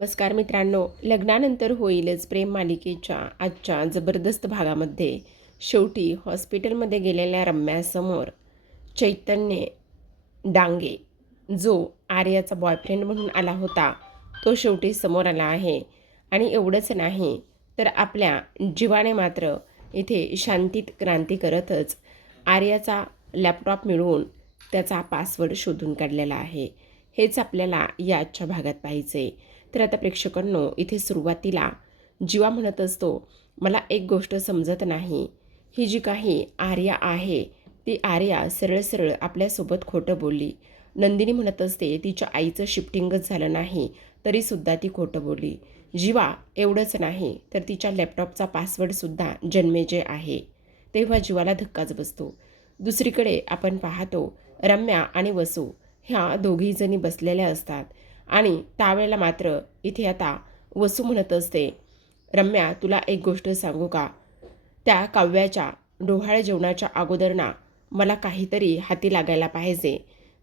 नमस्कार मित्रांनो, लग्नानंतर होईलच प्रेम मालिकेच्या आजच्या जबरदस्त भागामध्ये शेवटी हॉस्पिटलमध्ये गेलेल्या रम्यासमोर चैतन्य डांगे, जो आर्याचा बॉयफ्रेंड म्हणून आला होता, तो शेवटी समोर आला आहे. आणि एवढंच नाही तर आपल्या जीवाने मात्र इथे शांतीत क्रांती करतच आर्याचा लॅपटॉप मिळवून त्याचा पासवर्ड शोधून काढलेला आहे. हेच आपल्याला या आजच्या भागात पाहिजे. तर आता प्रेक्षकांनो, इथे सुरुवातीला जीवा म्हणत असतो, मला एक गोष्ट समजत नाही, ही जी काही आर्या आहे ती आर्या सरळ सरळ आपल्यासोबत खोटं बोलली. नंदिनी म्हणत असते तिच्या आईचं शिफ्टिंगच झालं नाही तरीसुद्धा ती खोटं बोलली. जीवा एवढंच नाही तर तिच्या लॅपटॉपचा पासवर्डसुद्धा जन्मेजय आहे. तेव्हा जीवाला धक्काच बसतो. दुसरीकडे आपण पाहतो रम्या आणि वसू ह्या दोघीजणी बसलेल्या असतात आणि त्यावेळेला मात्र इथे आता वसू म्हणत असते, रम्या तुला एक गोष्ट सांगू का, त्या काव्याच्या डोहाळे जेवणाच्या अगोदर ना मला काहीतरी हाती लागायला पाहिजे.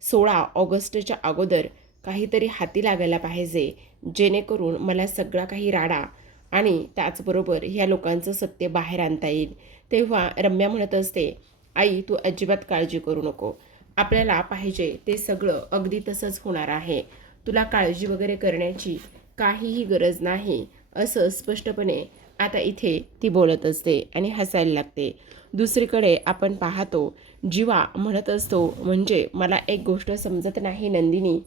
16 ऑगस्टच्या अगोदर काहीतरी हाती लागायला पाहिजे, जेणेकरून मला सगळा काही राडा आणि त्याचबरोबर ह्या लोकांचं सत्य बाहेर आणता येईल. तेव्हा रम्या म्हणत असते, आई तू अजिबात काळजी करू नको, आपल्याला पाहिजे ते सगळं अगदी तसंच होणार आहे, तुला काळजी वगैरे करण्याची काहीही गरज नाही, असं स्पष्टपणे आता इथे ती बोलत असते आणि हसायला लागते. दुसरीकडे आपण पाहतो जीवा म्हणत असतो, म्हणजे मला एक गोष्ट समजत नाही नंदिनी,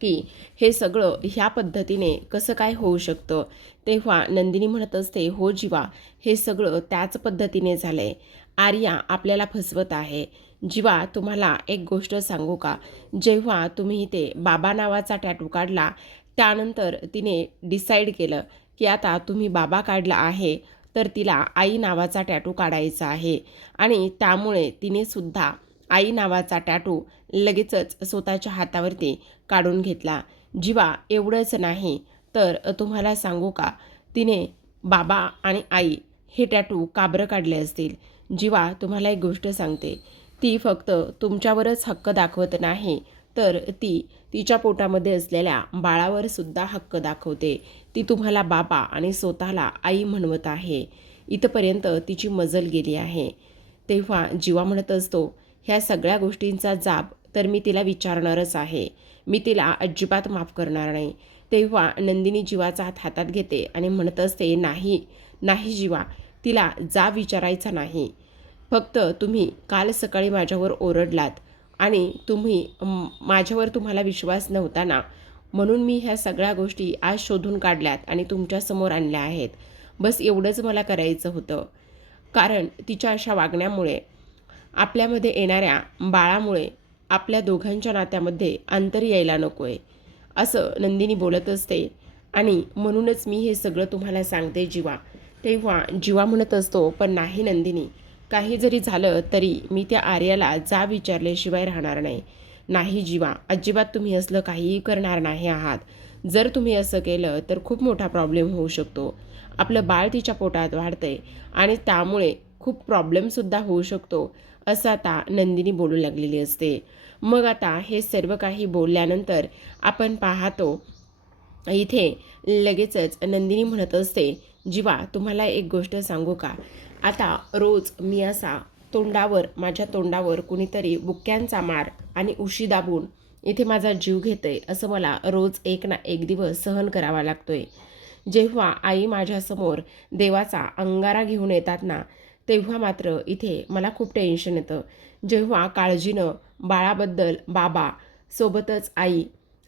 की हे सगळं ह्या पद्धतीने कसं काय होऊ शकतं. तेव्हा नंदिनी म्हणत असते, हो जीवा, हे सगळं त्याच पद्धतीने झालं आहे. आर्या आपल्याला फसवत आहे. जीवा तुम्हाला एक गोष्ट सांगू का, जेव्हा तुम्ही इथे बाबा नावाचा टॅटू काढला त्यानंतर तिने डिसाईड केलं की आता तुम्ही बाबा काढला आहे तर तिला आई नावाचा टॅटू काढायचा आहे आणि त्यामुळे तिने सुद्धा आई नावाचा टॅटू लगेचच स्वतःच्या हातावरती काढून घेतला. जीवा एवढंच नाही तर तुम्हाला सांगू का, तिने बाबा आणि आई हे टॅटू का बरं काढले असतील. जीवा तुम्हाला एक गोष्ट सांगते, ती फक्त तुमच्यावरच हक्क दाखवत नाही तर ती तिच्या पोटामध्ये असलेल्या बाळावर सुद्धा हक्क दाखवते. ती तुम्हाला बाबा आणि स्वतःला आई म्हणवत आहे. इथपर्यंत तिची मजल गेली आहे. तेव्हा जीवा म्हणत असतो, ह्या सगळ्या गोष्टींचा जाब तर मी तिला विचारणारच आहे, मी तिला अजिबात माफ करणार नाही. तेव्हा नंदिनी जीवाचा हात हातात घेते आणि म्हणत असते, नाही नाही जीवा, तिला जाब विचारायचा नाही. फक्त तुम्ही काल सकाळी माझ्यावर ओरडलात आणि माझ्यावर तुम्हाला विश्वास नव्हता ना, म्हणून मी ह्या सगळ्या गोष्टी आज शोधून काढल्यात आणि तुमच्यासमोर आणल्या आहेत. बस एवढंच मला करायचं होतं. कारण तिच्या अशा वागण्यामुळे आपल्यामध्ये येणाऱ्या बाळामुळे आपल्या दोघांच्या नात्यामध्ये अंतर यायला नको आहे, असं नंदिनी बोलत असते. आणि म्हणूनच मी हे सगळं तुम्हाला सांगते जीवा. तेव्हा जीवा म्हणत असतो, पण नाही नंदिनी, काही जरी झालं तरी मी त्या आर्याला जा विचारल्याशिवाय राहणार नाही. नाही जीवा, अजिबात तुम्ही असलं काहीही करणार नाही आहात. जर तुम्ही असं केलं तर खूप मोठा प्रॉब्लेम होऊ शकतो. आपलं बाळ तिच्या पोटात वाढतंय आणि त्यामुळे खूप प्रॉब्लेमसुद्धा होऊ शकतो, असं आता नंदिनी बोलू लागलेली असते. मग आता हे सर्व काही बोलल्यानंतर आपण पाहतो इथे लगेचच नंदिनी म्हणत असते, जीवा तुम्हाला एक गोष्ट सांगू का, आता रोज मी असा माझ्या तोंडावर कुणीतरी बुक्क्यांचा मार आणि उशी दाबून इथे माझा जीव घेतोय, असं मला रोज एक ना एक दिवस सहन करावा लागतोय. जेव्हा आई माझ्यासमोर देवाचा अंगारा घेऊन येतात ना, तेव्हा मात्र इथे मला खूप टेन्शन येतं. जेव्हा काळजीनं बाळाबद्दल बाबा सोबतच आई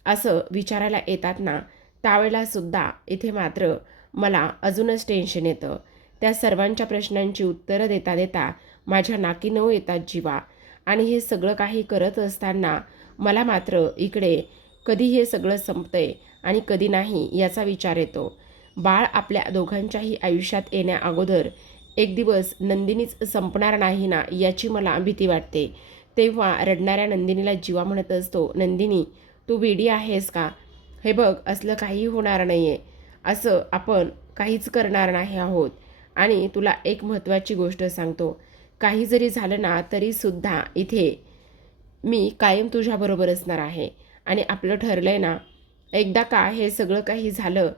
असं विचारायला येतात ना, त्यावेळेलासुद्धा इथे मात्र मला अजूनच टेन्शन येतं. त्या सर्वांच्या प्रश्नांची उत्तरं देता देता माझ्या नाकी नऊ येतात जीवा. आणि हे सगळं काही करत असताना मला मात्र इकडे कधी हे सगळं संपतंय आणि कधी नाही याचा विचार येतो. बाळ आपल्या दोघांच्याही आयुष्यात येण्या अगोदर एक दिवस नंदिनीच संपणार नाही ना, याची मला भीती वाटते. तेव्हा रडणाऱ्या नंदिनीला जीवा म्हणत असतो, नंदिनी तू वेडी आहेस का, हे बघ असलं काही होणार नाही आहे, असं आपण काहीच करणार नाही आहोत. आणि तुला एक महत्त्वाची गोष्ट सांगतो, काही जरी झालं ना तरीसुद्धा इथे मी कायम तुझ्याबरोबर असणार आहे. आणि आपलं ठरलं आहे ना, एकदा का हे सगळं काही झालं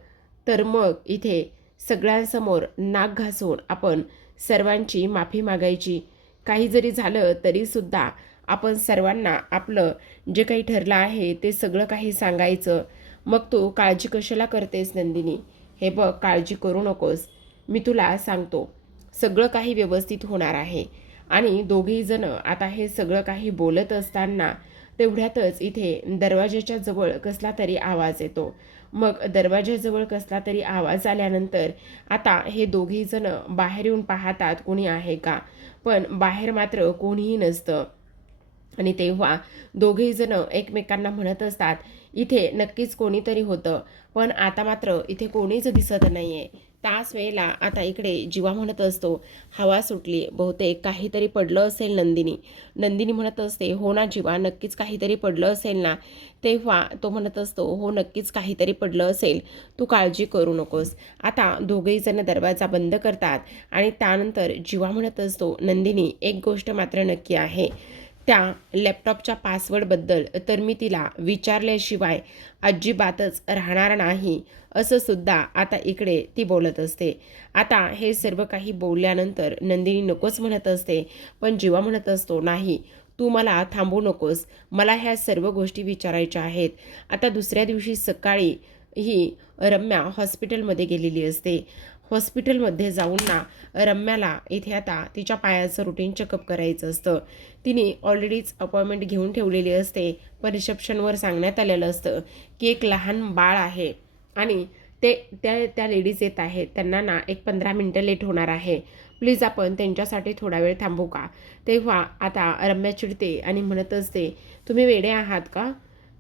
तर मग इथे सगळ्यांसमोर नाक घासून आपण सर्वांची माफी मागायची. काही जरी झालं तरीसुद्धा आपण सर्वांना आपलं जे काही ठरलं आहे ते सगळं काही सांगायचं. मग तू काळजी कशाला करतेस नंदिनी? हे बघ, काळजी करू नकोस. मी तुला सांगतो, सगळं काही व्यवस्थित होणार आहे. आणि दोघेही जण आता हे सगळं काही बोलत असताना तेवढ्यातच इथे दरवाजाच्या जवळ कसला तरी आवाज येतो. मग दरवाजाजवळ कसला तरी आवाज आल्यानंतर आता हे दोघेही जण बाहेर येऊन पाहतात कोणी आहे का, पण बाहेर मात्र कोणीही नसतं. आणि तेव्हा दोघेही जण एकमेकांना म्हणत असतात, इथे नक्कीच कोणीतरी होतं, पण आता मात्र इथे कोणीच दिसत नाही आहे. त्याच वेळेला आता इकडे जीवा म्हणत असतो, हवा सुटली, बहुतेक काहीतरी पडलं असेल नंदिनी. नंदिनी म्हणत असते, हो ना जीवा, नक्कीच काहीतरी पडलं असेल ना. तेव्हा तो म्हणत असतो, हो नक्कीच काहीतरी पडलं असेल, तू काळजी करू नकोस. आता दोघेही जण दरवाजा बंद करतात आणि त्यानंतर जीवा म्हणत असतो, नंदिनी एक गोष्ट मात्र नक्की आहे, त्या लॅपटॉपच्या पासवर्डबद्दल तर मी तिला विचारल्याशिवाय अजिबातच राहणार नाही, असं सुद्धा आता इकडे ती बोलत असते. आता हे सर्व काही बोलल्यानंतर नंदिनी नकोच म्हणत असते, पण जीवा म्हणत असतो, नाही, तू मला थांबवू नकोस, मला ह्या सर्व गोष्टी विचारायच्या आहेत. आता दुसऱ्या दिवशी सकाळी ही रम्या हॉस्पिटलमध्ये गेलेली असते. हॉस्पिटलमध्ये जाऊन ना रम्याला इथे आता तिच्या पायाचं रुटीन चेकअप करायचं असतं. तिने ऑलरेडीच अपॉइंटमेंट घेऊन ठेवलेली असते, पण रिसेप्शनवर सांगण्यात आलेलं असतं की एक लहान बाळ आहे आणि त्या लेडीज येत आहेत, त्यांना ना एक 15 मिनटं लेट होणार आहे, प्लीज आपण त्यांच्यासाठी थोडा वेळ थांबू का. तेव्हा आता रम्या चिडते आणि म्हणत असते, तुम्ही वेडे आहात का?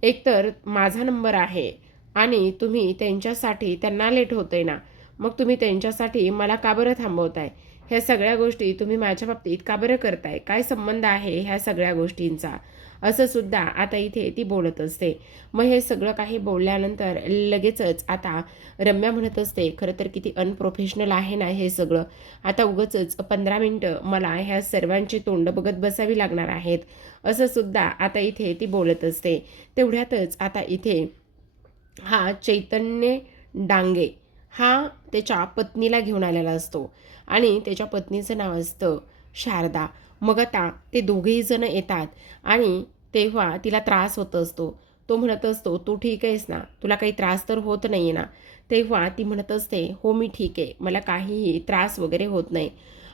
एकतर माझा नंबर आहे आणि तुम्ही त्यांच्यासाठी, त्यांना लेट होतंय ना, मग तुम्ही त्यांच्यासाठी मला का बरं थांबवताय? ह्या सगळ्या गोष्टी तुम्ही माझ्या बाबतीत का बरं करताय? काय संबंध आहे ह्या सगळ्या गोष्टींचा? असं सुद्धा आता इथे ती बोलत असते. मग हे सगळं काही बोलल्यानंतर लगेचच आता रम्या म्हणत असते, खरं तर किती अनप्रोफेशनल आहे ना हे सगळं. आता उगाचच 15 मिनटं मला ह्या सर्वांची तोंड बघत बसावी लागणार आहेत, असं सुद्धा आता इथे ती बोलत असते. तेवढ्यातच आता इथे हा चैतन्य डांगे हा त्याच्या पत्नीला घेऊन आलेला असतो आणि त्याच्या पत्नीचं नाव असतं शारदा. मग आता ते दोघेही जण येतात आणि तेव्हा तिला त्रास होत असतो. तो म्हणत असतो, तू ठीक आहेस ना, तुला काही त्रास तर होत नाही ना. तेव्हा ती म्हणत असते, हो मी ठीक आहे, मला काहीही त्रास वगैरे होत नाही.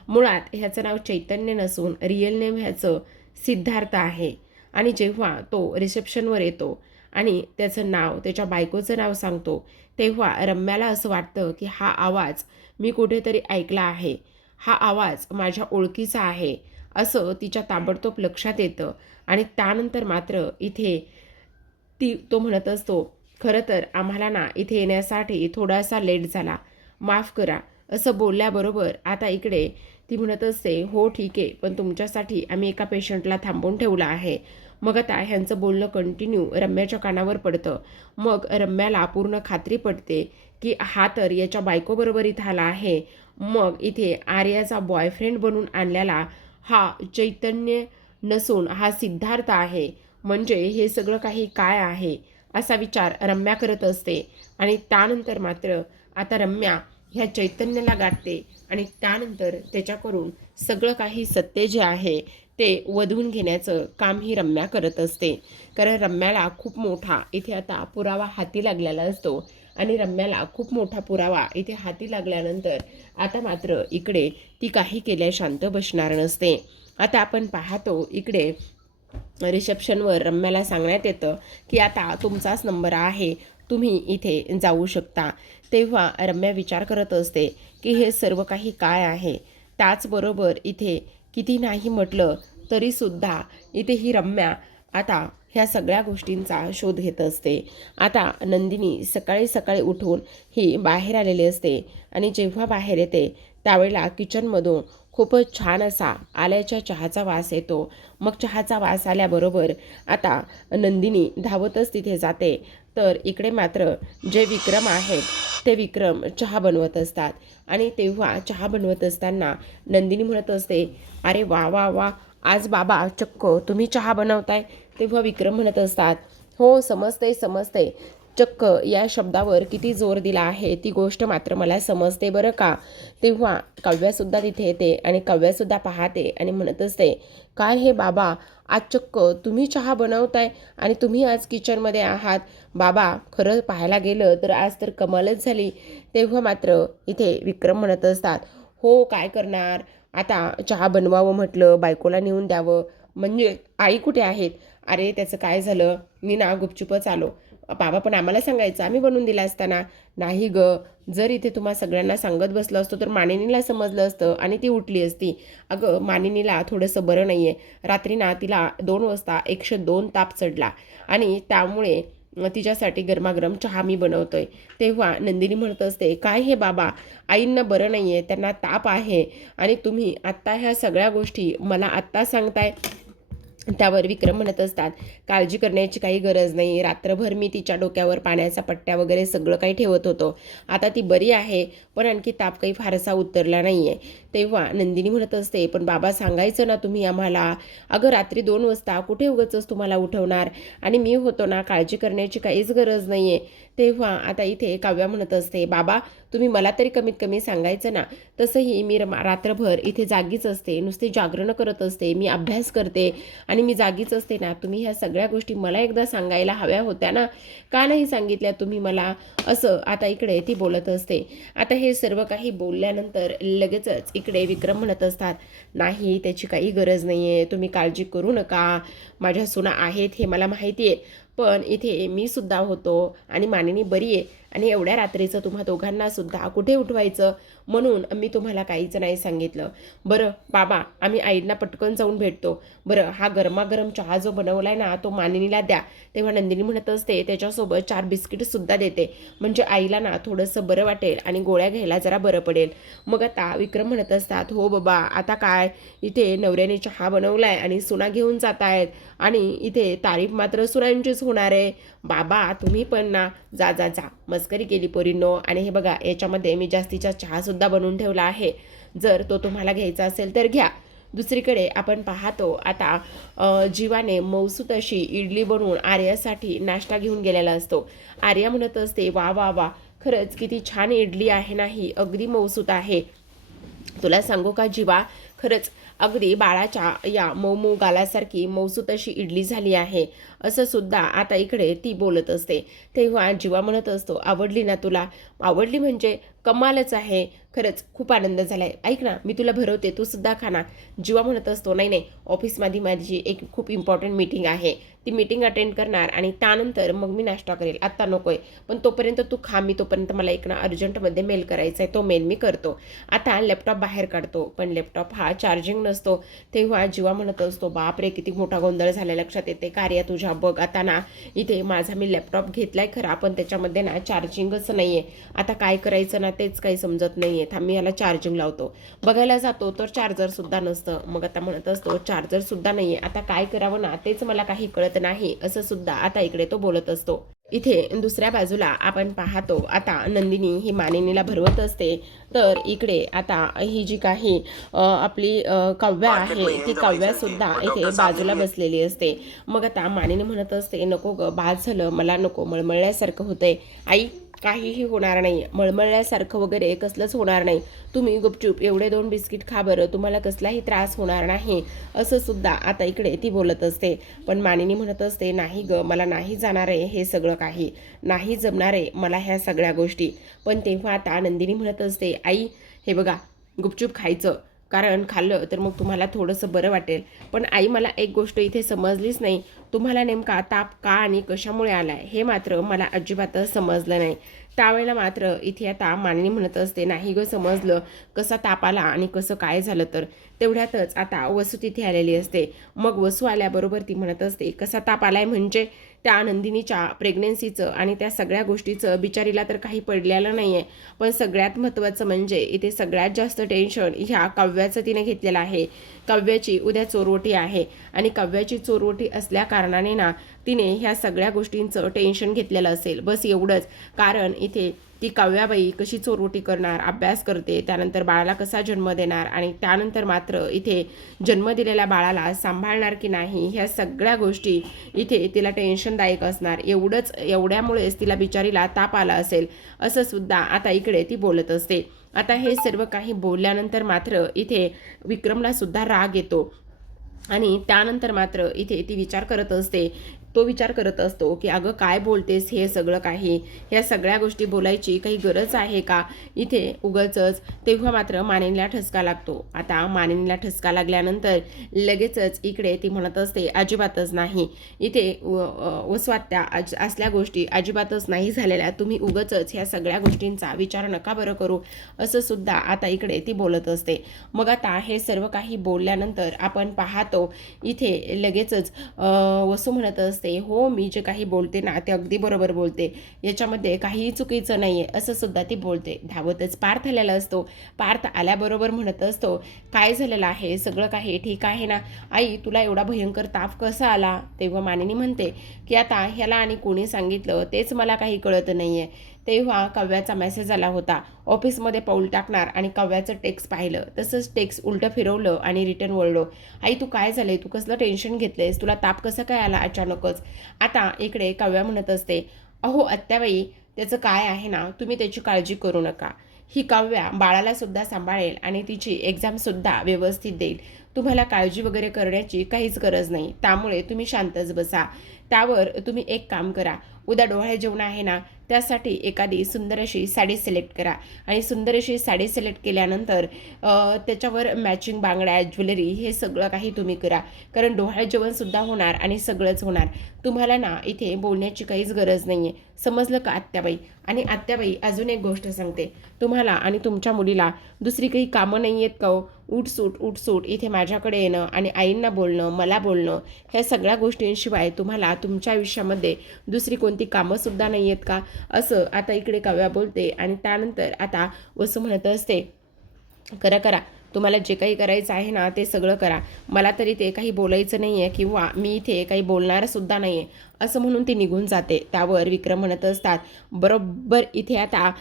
मुळात ह्याचं नाव चैतन्य नसून रिअल नेम ह्याचं सिद्धार्थ आहे. आणि जेव्हा तो रिसेप्शनवर येतो आणि त्याचं नाव, त्याच्या बायकोचं नाव सांगतो, तेव्हा रम्याला असं वाटतं की हा आवाज मी कुठेतरी ऐकला आहे, हा आवाज माझ्या ओळखीचा आहे, असं तिच्या ताबडतोब लक्षात येतं. आणि त्यानंतर मात्र इथे तो म्हणत असतो, खरं तर आम्हाला ना इथे येण्यासाठी थोडासा लेट झाला, माफ करा, असं बोलल्याबरोबर आता इकडे ती म्हणत असते, हो ठीक आहे, पण तुमच्यासाठी आम्ही एका पेशंटला थांबवून ठेवलं आहे. मग आता ह्यांचं बोलणं कंटिन्यू रम्याच्या कानावर पडतं. मग रम्याला पूर्ण खात्री पडते की हा तर याच्या बायकोबरोबर इथं आला आहे. मग इथे आर्याचा बॉयफ्रेंड बनून आणलेला हा चैतन्य नसून हा सिद्धार्थ आहे. म्हणजे हे सगळं काही काय आहे, असा विचार रम्या करत असते. आणि त्यानंतर मात्र आता रम्या ह्या चैतन्याला गाठते आणि त्यानंतर त्याच्याकडून सगळं काही सत्य जे आहे ते वधवून घेण्याचं काम ही रम्या करत असते. कारण रम्याला खूप मोठा इथे आता पुरावा हाती लागलेला असतो आणि रम्याला खूप मोठा पुरावा इथे हाती लागल्यानंतर आता मात्र इकडे ती काही केल्या शांत बसणार नसते. आता आपण पाहतो इकडे रिसेप्शनवर रम्याला सांगण्यात येतं की आता तुमचाच नंबर आहे, तुम्ही इथे जाऊ शकता. तेव्हा रम्या विचार करत असते की हे सर्व काही काय आहे. त्याचबरोबर इथे किती नाही म्हटलं तरीसुद्धा इथे ही रम्या आता ह्या सगळ्या गोष्टींचा शोध घेत असते. आता नंदिनी सकाळी सकाळी उठून ही बाहेर आलेली असते आणि जेव्हा बाहेर येते त्यावेळेला किचनमधून खूपच छान असा आल्याच्या चहाचा वास येतो. मग चहाचा वास आल्याबरोबर आता नंदिनी धावतच तिथे जाते. तर इकडे मात्र जे विक्रम आहेत ते विक्रम चहा बनवत असतात आणि तेव्हा चहा बनवत असताना नंदिनी म्हणत असते, अरे वा वा वा, आज बाबा चक्क तुम्ही चहा बनवताय. तेव्हा विक्रम म्हणत असतात, हो समजतंय समजतंय, चक्क या शब्दावर किती जोर दिला आहे ती गोष्ट मात्र मला समजते बरं का. तेव्हा काव्यासुद्धा तिथे येते आणि काव्यासुद्धा पाहते आणि म्हणत असते, काय हे बाबा, आज चक्क तुम्ही चहा बनवताय आणि तुम्ही आज किचनमध्ये आहात. बाबा, खरं पाहायला गेलं तर आज तर कमालच झाली. तेव्हा मात्र इथे विक्रम म्हणत असतात, हो काय करणार, आता चहा बनवावं म्हटलं, बायकोला नेऊन द्यावं, म्हणजे आई कुठे आहेत. अरे त्याचं काय झालं, मी ना गुपचुपच आलो. बाबा पण आम्हाला सांगायचं, आम्ही बनवून दिला असताना. नाही ग, जर इथे तुम्हा सगळ्यांना सांगत बसलं असतो तर मानिनीला समजलं असतं आणि ती उठली असती. अगं मानिनीला थोडंसं बरं नाही आहे. रात्री ना तिला 2 वाजता 102 ताप चढला आणि त्यामुळे तिच्यासाठी गरमागरम चहा मी बनवतोय. तेव्हा नंदिनी म्हणत असते, काय हे बाबा, आईंना बरं नाही आहे, त्यांना ताप आहे आणि तुम्ही आत्ता ह्या सगळ्या गोष्टी मला आत्ता सांगताय. त्यावर विक्रम म्हणत असतात, काळजी करण्याची काही गरज नाही. रात्रभर मी तिच्या डोक्यावर पाण्याचा पट्ट्या वगैरे सगळं काही ठेवत होतो. आता ती बरी आहे, पण आणखी ताप काही फारसा उतरला नाही आहे. तेव्हा नंदिनी म्हणत असते, पण बाबा सांगायचं ना तुम्ही आम्हाला. अगं रात्री 2 वाजता कुठे उगाचच तुम्हाला उठवणार आणि मी होतो ना, काळजी करण्याची काहीच गरज नाही आहे. तेव्हा आता इथे काव्या म्हणत असते, बाबा तुम्ही मला तरी कमीत कमी सांगायचं ना. तसंही मी रात्रभर इथे जागीच असते, नुसते जागरण करत असते, मी अभ्यास करते आणि मी जागीच असते ना. तुम्ही ह्या सगळ्या गोष्टी मला एकदा सांगायला हव्या होत्या ना, का नाही सांगितल्या तुम्ही मला, असं आता इकडे ती बोलत असते. आता हे सर्व काही बोलल्यानंतर लगेचच इकडे विक्रम म्हणत असतात, नाही त्याची काही गरज नाही आहे, तुम्ही काळजी करू नका, माझ्या सुना आहेत हे मला माहिती आहे, पण इथे मी सुद्धा होतो आणि मानिनी बरी आहे आणि एवढ्या रात्रीचं तुम्हा दोघांना सुद्धा कुठे उठवायचं, म्हणून मी तुम्हाला काहीच नाही सांगितलं. बरं बाबा, आम्ही आईंना पटकन जाऊन भेटतो. बरं हा गरमागरम चहा जो बनवलाय ना तो मानिनीला द्या. तेव्हा नंदिनी म्हणत असते, त्याच्यासोबत 4 बिस्किटसुद्धा देते, म्हणजे आईला ना थोडंसं बरं वाटेल आणि गोळ्या घ्यायला जरा बरं पडेल. मग आता विक्रम म्हणत असतात, हो बाबा आता काय, इथे नवऱ्याने चहा बनवलाय आणि सुना घेऊन जात आहेत आणि इथे तारीफ मात्र सुनांचीच होणार आहे. बाबा तुम्ही पण ना, जा जा जा, मस्करी केली पोरींनो. आणि हे बघा, याच्यामध्ये मी जास्तीचा चहासुद्धा बनवून ठेवला आहे, जर तो तुम्हाला घ्यायचा असेल तर घ्या. दुसरीकडे आपण पाहतो आता जीवाने मौसूत अशी इडली बनवून आर्यासाठी नाश्ता घेऊन गेलेला असतो. आर्या म्हणत असते, वा वा वा, खरंच किती छान इडली आहे नाही, अगदी मौसूत आहे. तुला सांगू का जीवा, खरंच अगदी बाळाच्या या मऊ मऊ गालासारखी मौसूत अशी इडली झाली आहे, असं सुद्धा आता इकडे ती बोलत असते. तेव्हा जीवा म्हणत असतो, आवडली ना तुला, आवडली म्हणजे कमालच आहे, खरंच खूप आनंद झालाय. ऐक ना, मी तुला भरवते, तू सुद्धा खा ना. जीवा म्हणत असतो, नाही नाही, ऑफिसमध्ये माझी एक खूप इम्पॉर्टंट मीटिंग आहे, ती मीटिंग अटेंड करणार आणि त्यानंतर मग मी नाश्ता करेल, आत्ता नकोय, पण तोपर्यंत तू खा, मी तोपर्यंत मला एक ना अर्जंटमध्ये मेल करायचा आहे, तो मेल मी करतो. आता लॅपटॉप बाहेर काढतो, पण लॅपटॉप हा चार्जिंग नसतो. तेव्हा जीवा म्हणत असतो, बापरे किती मोठा गोंधळ झाला, लक्षात येते कार्य तुझ्या, बघ आता ना इथे माझा मी लॅपटॉप घेतलाय खरा, पण त्याच्यामध्ये ना चार्जिंगच नाहीये, आता काय करायचं ना तेच काही समजत नाहीये, थांब मी याला चार्जिंग लावतो. बघायला जातो तर चार्जर सुद्धा नसतं. मग आता म्हणत असतो, चार्जर सुद्धा नाहीये, आता काय करावं ना तेच मला काही कळत नाही, असं सुद्धा आता इकडे तो बोलत असतो. इथे दुसऱ्या बाजूला आपण पाहतो आता नंदिनी ही मानिनीला भरवत असते, तर इकडे आता ही जी काही आपली काव्या आहे ती काव्या सुद्धा इथे बाजूला बसलेली असते. मग आता मानिनी म्हणत असते, नको ग, बाद झालं, मला नको, मळमळल्यासारखं होतंय. आई काहीही होणार नाही, मळमळल्यासारखं वगैरे कसलंच होणार नाही, तुम्ही गुपचूप एवढे 2 बिस्किट खा बरं, तुम्हाला कसलाही त्रास होणार नाही, असं सुद्धा आता इकडे ती बोलत असते. पण मानिनी म्हणत असते, नाही ग, मला नाही जाणार आहे हे सगळं काही, नाही जमणार आहे मला ह्या सगळ्या गोष्टी. पण तेव्हा आता नंदिनी म्हणत असते, आई हे बघा, गुपचूप खायचं, कारण खाल्लं तर मग तुम्हाला थोडंसं बरं वाटेल. पण आई मला एक गोष्ट इथे समजलीच नाही, तुम्हाला नेमका ताप का आणि कशामुळे आलाय हे मात्र मला अजिबातच समजलं नाही. त्यावेळेला मात्र इथे आता मानिनी म्हणत असते, नाही ग समजलं, कसा ताप आला आणि कसं काय झालं तर. तेवढ्यातच आता वसू तिथे आलेली असते. मग वसू आल्याबरोबर ती म्हणत असते, कसा ताप आलाय म्हणजे त्या नंदिनीच्या प्रेग्नेन्सीचं आणि त्या सगळ्या गोष्टीचं बिचारीला तर काही पडलेलं नाही आहे, पण सगळ्यात महत्त्वाचं म्हणजे इथे सगळ्यात जास्त टेन्शन ह्या काव्याचं तिने घेतलेलं आहे. काव्याची उद्या चोरवटी आहे आणि काव्याची चोरवटी असल्या कारणाने ना तिने ह्या सगळ्या गोष्टींचं टेन्शन घेतलेलं असेल. बस एवढंच. कारण इथे ती काव्याबाई कशी चोरवटी करणार, अभ्यास करते, त्यानंतर बाळाला कसा जन्म देणार आणि त्यानंतर मात्र इथे जन्म दिलेल्या बाळाला सांभाळणार की नाही, ह्या सगळ्या गोष्टी इथे तिला टेन्शनदायक असणार. एवढ्यामुळेच तिला बिचारीला ताप आला असेल असं सुद्धा आता इकडे ती बोलत असते. आता हे सर्व काही बोलल्यानंतर मात्र इथे विक्रमला सुद्धा राग येतो आणि त्यानंतर मात्र इथे ती विचार करत असते. तो विचार करत असतो की अगं काय बोलतेस हे सगळं काही, ह्या सगळ्या गोष्टी बोलायची काही गरज आहे का इथे उगाचच. तेव्हा मात्र मानिनीला ठसका लागतो. आता मानिनीला ठसका लागल्यानंतर लगेचच इकडे ती म्हणत असते अजिबातच नाही, इथे वस्वात्या असल्या गोष्टी अजिबातच नाही झालेल्या, तुम्ही उगाचच ह्या सगळ्या गोष्टींचा विचार नका बरं करू, असं सुद्धा आता इकडे ती बोलत असते. मग आता हे सर्व काही बोलल्यानंतर आपण पाहतो इथे लगेचच वसू म्हणत असते, हो मी जे काही बोलते ना ते अगदी बरोबर बोलते, याच्यामध्ये काहीही चुकीचं नाही आहे, असं सुद्धा ती बोलते. धावतच पार्थ आलेला असतो. पार्थ आल्याबरोबर म्हणत असतो, काय झालेलं आहे, सगळं काही ठीक आहे ना आई, तुला एवढा भयंकर ताप कसा आला. तेव्हा मानिनी म्हणते की आता ह्याला आणि कोणी सांगितलं तेच मला काही कळत नाही आहे. तेव्हा काव्याचा मेसेज आला होता, ऑफिसमध्ये पाऊल टाकणार आणि काव्याचं टेक्स्ट पाहिलं, तसंच टेक्स्ट उलटं फिरवलं आणि रिटर्न वळलो. आई तू काय झालंय, तू कसलं टेन्शन घेतलंयस, तुला ताप कसा काय आला अचानकच. आता इकडे काव्या म्हणत असते, अहो आत्याबाई त्याचं काय आहे ना, तुम्ही त्याची काळजी करू नका, ही काव्या बाळाला सुद्धा सांभाळेल आणि तिची एक्झामसुद्धा व्यवस्थित देईल, तुम्हाला काळजी वगैरे करण्याची काहीच गरज नाही, त्यामुळे तुम्ही शांतच बसा. त्यावर तुम्ही एक काम करा, उद्या डोहाळे जेवण आहे ना, त्यासाठी एखादी सुंदर अशी साडी सिलेक्ट करा आणि सुंदर अशी साडी सिलेक्ट केल्यानंतर त्याच्यावर मॅचिंग बांगड्या, ज्वेलरी हे सगळं काही तुम्ही करा, कारण डोहाळे जेवणसुद्धा होणार आणि सगळंच होणार. तुम्हाला ना इथे बोलण्याची काहीच गरज नाही आहे, समजलं का आत्याबाई. आणि आत्याबाई अजून एक गोष्ट सांगते, तुम्हाला आणि तुमच्या मुलीला दुसरी काही कामं नाही आहेत का हो, उठसूट इथे माझ्याकडे येणं आणि आईंना बोलणं, मला बोलणं, ह्या सगळ्या गोष्टींशिवाय तुम्हाला तुमच्या आयुष्यामध्ये दुसरी कोणती कामंसुद्धा नाही आहेत का, असं आता इकडे काव्या बोलते. आणि त्यानंतर आता वसू म्हणत असते, करा तुम्हाला जे काही करायचं आहे ना ते सगळं करा, मला तरी ते काही बोलायचं नाही आहे किंवा मी इथे काही बोलणारसुद्धा नाही आहे, असं म्हणून ती निघून जाते. त्यावर विक्रम म्हणत असतात, बरोबर इथे आता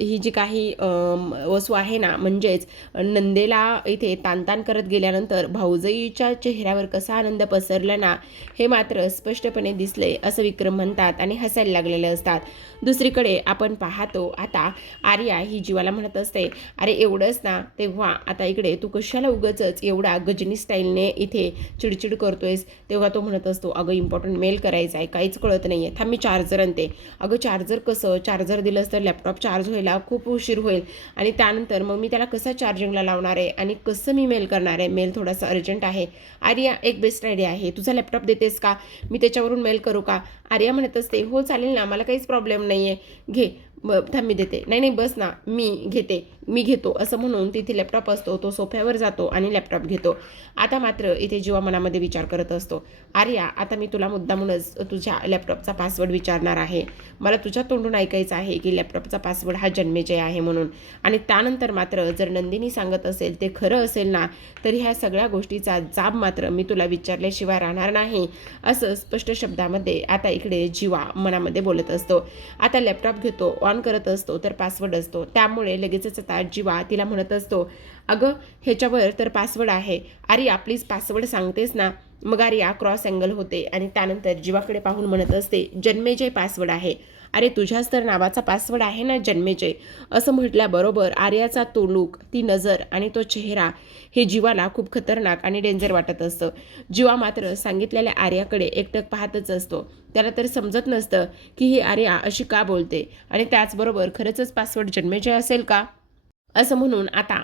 ही जी काही वसू आहे ना, म्हणजेच नंदेला इथे ताणताण करत गेल्यानंतर भाऊजाईच्या चेहऱ्यावर कसा आनंद पसरला ना, हे मात्र स्पष्टपणे दिसले, असं विक्रम म्हणतात आणि हसायला लागलेले असतात. दुसरीकडे आपण पाहतो आता आर्या ही जीवाला म्हणत असते, अरे एवढंच ना. तेव्हा आता इकडे तू कशाला उगाचच एवढा गजनी स्टाईलने इथे चिडचिड करतोयस. तेव्हा तो म्हणत असतो, अगं इम्पॉर्टंट मेल करायचा आहे, काहीच कळत नाही आहे, थांब मी चार्जर आणते. अगं चार्जर कसं, चार्जर दिलंस तर लॅपटॉप चार्ज व्हायला खूप उशीर होईल आणि त्यानंतर मग मी त्याला कसं चार्जिंगला लावणार आहे आणि कसं मी मेल करणार आहे, मेल थोडासा अर्जंट आहे. आर्या एक बेस्ट आयडिया आहे, तुझा लॅपटॉप देतेस का, मी त्याच्यावरून मेल करू का. आर्या म्हणत असते, हो चालेल ना, मला काहीच प्रॉब्लेम नाही आहे, घे. थांब मी देते. नाही बस ना, मी घेतो असं म्हणून तिथे लॅपटॉप असतो, तो सोफ्यावर जातो आणि लॅपटॉप घेतो. आता मात्र इथे जीवा मनामध्ये विचार करत असतो, आर्या आता मी तुला मुद्दामूनच तुझ्या लॅपटॉपचा पासवर्ड विचारणार आहे, मला तुझ्या तोंडून ऐकायचं आहे की लॅपटॉपचा पासवर्ड हा जन्मेजय आहे म्हणून. आणि त्यानंतर मात्र जर नंदिनी सांगत असेल ते खरं असेल ना, तर ह्या सगळ्या गोष्टीचा जाब मात्र मी तुला विचारल्याशिवाय राहणार नाही, असं स्पष्ट शब्दामध्ये आता इकडे जीवा मनामध्ये बोलत असतो. आता लॅपटॉप घेतो, ऑन करत असतो तर पासवर्ड असतो, त्यामुळे लगेचच आता जीवा तिला म्हणत असतो, अगं ह्याच्यावर तर पासवर्ड आहे, आर्या प्लीज पासवर्ड सांगतेस ना. मग आर्या क्रॉस अँगल होते आणि त्यानंतर जीवाकडे पाहून म्हणत असते, जन्मेजय पासवर्ड आहे. अरे तुझ्याच तर नावाचा पासवर्ड आहे ना जन्मेजय, असं म्हटल्याबरोबर आर्याचा तो लूक, ती नजर आणि तो चेहरा हे जीवाला खूप खतरनाक आणि डेंजर वाटत असतं. जीवा मात्र सांगितलेल्या आर्याकडे एकटक पाहतच असतो. त्याला तर समजत नसतं की ही आर्या अशी का बोलते आणि त्याचबरोबर खरंच पासवर्ड जन्मेजय असेल का, असं म्हणून आता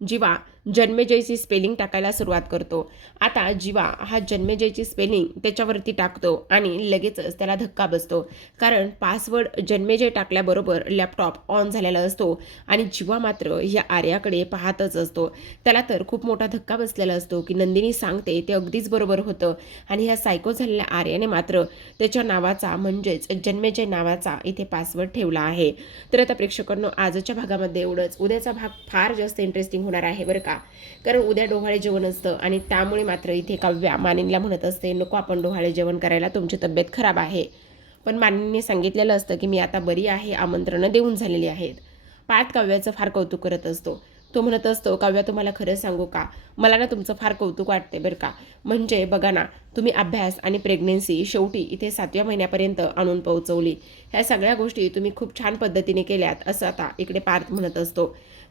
जीवा जन्मेजयची स्पेलिंग टाकायला सुरुवात करतो. आता जीवा हा जन्मेजयची स्पेलिंग त्याच्यावरती टाकतो आणि लगेचच त्याला धक्का बसतो, कारण पासवर्ड जन्मेजय टाकल्याबरोबर लॅपटॉप ऑन झालेला असतो आणि जीवा मात्र या आर्याकडे पाहतच असतो. त्याला तर खूप मोठा धक्का बसलेला असतो की नंदिनी सांगते ते अगदीच बरोबर होतं आणि ह्या सायको झालेल्या आर्याने मात्र त्याच्या नावाचा म्हणजेच जन्मेजय नावाचा इथे पासवर्ड ठेवला आहे. तर आता प्रेक्षकांनो आजच्या भागामध्ये एवढंच. उद्याचा भाग फार जास्त इंटरेस्टिंग होणार आहे बरं का. कारण उद्या डोहाळे जेवण असतं आणि त्यामुळे मात्र इथे काव्या मानिनीला म्हणत असते, नको आपण डोहाळे जेवण करायला, तुमची तब्येत खराब आहे. पण मानिनीने सांगितलेलं असतं की मी आता बरी आहे, आमंत्रणं देऊन झालेली आहेत. पार्थ काव्याचं फार कौतुक करत असतो. तो म्हणत असतो, काव्या तुम्हाला खरं सांगू का, मला ना तुमचं फार कौतुक वाटते बरं का. म्हणजे बघा ना, तुम्ही अभ्यास आणि प्रेग्नेन्सी शेवटी इथे 7व्या महिन्यापर्यंत आणून पोहोचवली. ह्या सगळ्या गोष्टी तुम्ही खूप छान पद्धतीने केल्यात असं आता इकडे पार्थ म्हणत असतो.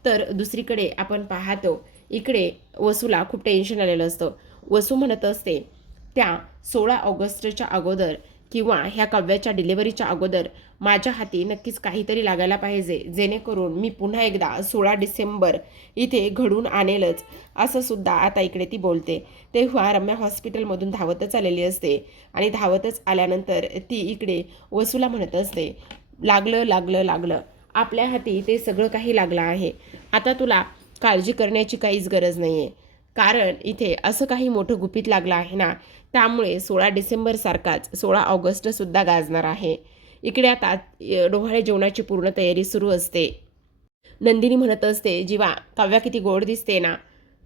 तर दुसरीकडे आपण पाहतो, इकडे वसूला खूप टेन्शन आलेलं असतं. वसू म्हणत असते, त्या 16 ऑगस्टच्या अगोदर किंवा ह्या काव्याच्या डिलिव्हरीच्या अगोदर माझ्या हाती नक्कीच काहीतरी लागायला पाहिजे, जेणेकरून मी पुन्हा एकदा 16 डिसेंबर इथे घडून आणेलच, असं सुद्धा आता इकडे ती बोलते. तेव्हा रम्या हॉस्पिटलमधून धावतच आलेली असते आणि धावतच आल्यानंतर ती इकडे वसूला म्हणत असते, लागलं लागलं लागलं, आपल्या हाती ते सगळं काही लागलं आहे. आता तुला काळजी करण्याची काहीच गरज नाही आहे, कारण इथे असं काही मोठं गुपित लागलं आहे ना, त्यामुळे 16 डिसेंबरसारखाच 16 ऑगस्टसुद्धा गाजणार आहे. इकडे आता डोहाळे जेवणाची पूर्ण तयारी सुरू असते. नंदिनी म्हणत असते, जीवा काव्या किती गोड दिसते ना.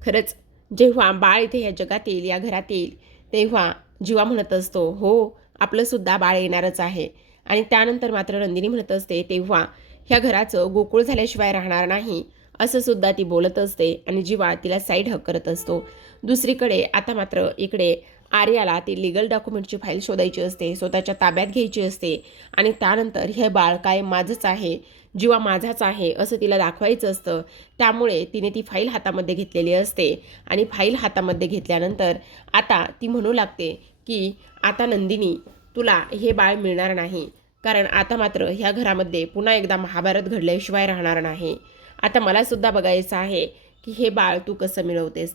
खरंच जेव्हा बाळ इथे या जगात येईल, या घरात येईल, तेव्हा जीवा म्हणत असतो, हो आपलंसुद्धा बाळ येणारच आहे. आणि त्यानंतर मात्र नंदिनी म्हणत असते, तेव्हा ह्या घराचं गोकुळ झाल्याशिवाय राहणार नाही, असं सुद्धा ती बोलत असते आणि जीवा तिला साईड हक करत असतो. दुसरीकडे आता मात्र इकडे आर्याला ती लिगल डॉक्युमेंटची फाईल शोधायची असते, स्वतःच्या ताब्यात घ्यायची असते आणि त्यानंतर हे बाळ काय माझंच आहे, जीवा माझाच आहे असं तिला दाखवायचं असतं. त्यामुळे तिने ती फाईल हातामध्ये घेतलेली असते आणि फाईल हातामध्ये घेतल्यानंतर आता ती म्हणू लागते की आता नंदिनी तुला हे बाळ मिळणार नाही, कारण आता मात्र ह्या घरामध्ये पुन्हा एकदा महाभारत घडल्याशिवाय राहणार नाही. आता मला सुद्धा बघायचं आहे की हे बाळ तू कसं मिळवतेस.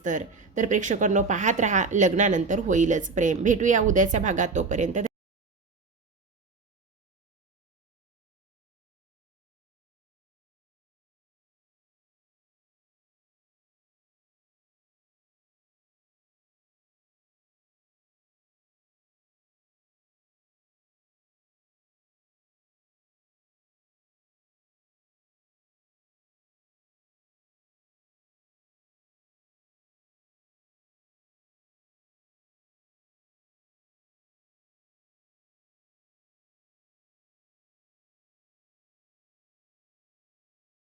तर प्रेक्षकांनो पाहत रहा, लग्नानंतर होईलच प्रेम. भेटूया उद्याच्या भागात, तोपर्यंत